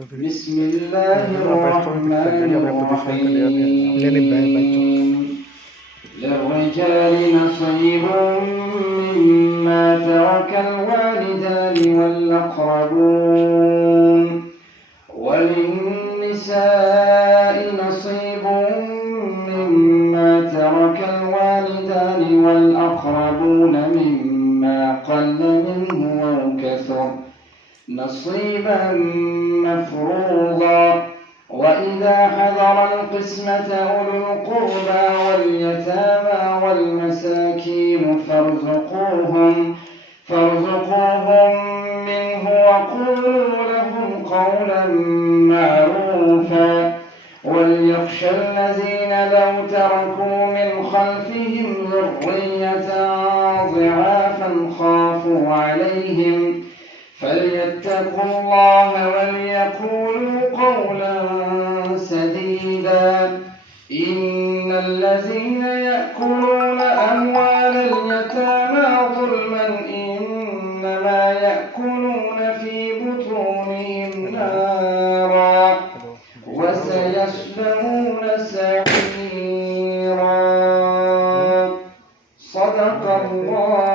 بسم الله الرحمن الرحيم للرجال نصيب مما ترك الوالدان والأقربون وللنساء نصيب مما ترك الوالدان والأقربون مما قل منه أو كثر نصيبا مفروضا وإذا حضر القسمة أولو القربى واليتامى والمساكين فارزقوهم منه وقولوا لهم قولا معروفا وليخشى الذين لو تركوا من خلفهم ذرية ضعافا خافوا عليهم فليتقوا الله وليقولوا قولا سديدا إن الذين يأكلون أموال اليتامى ظلما إنما يأكلون في بطونهم نارا وسيصلون سعيرا صدق الله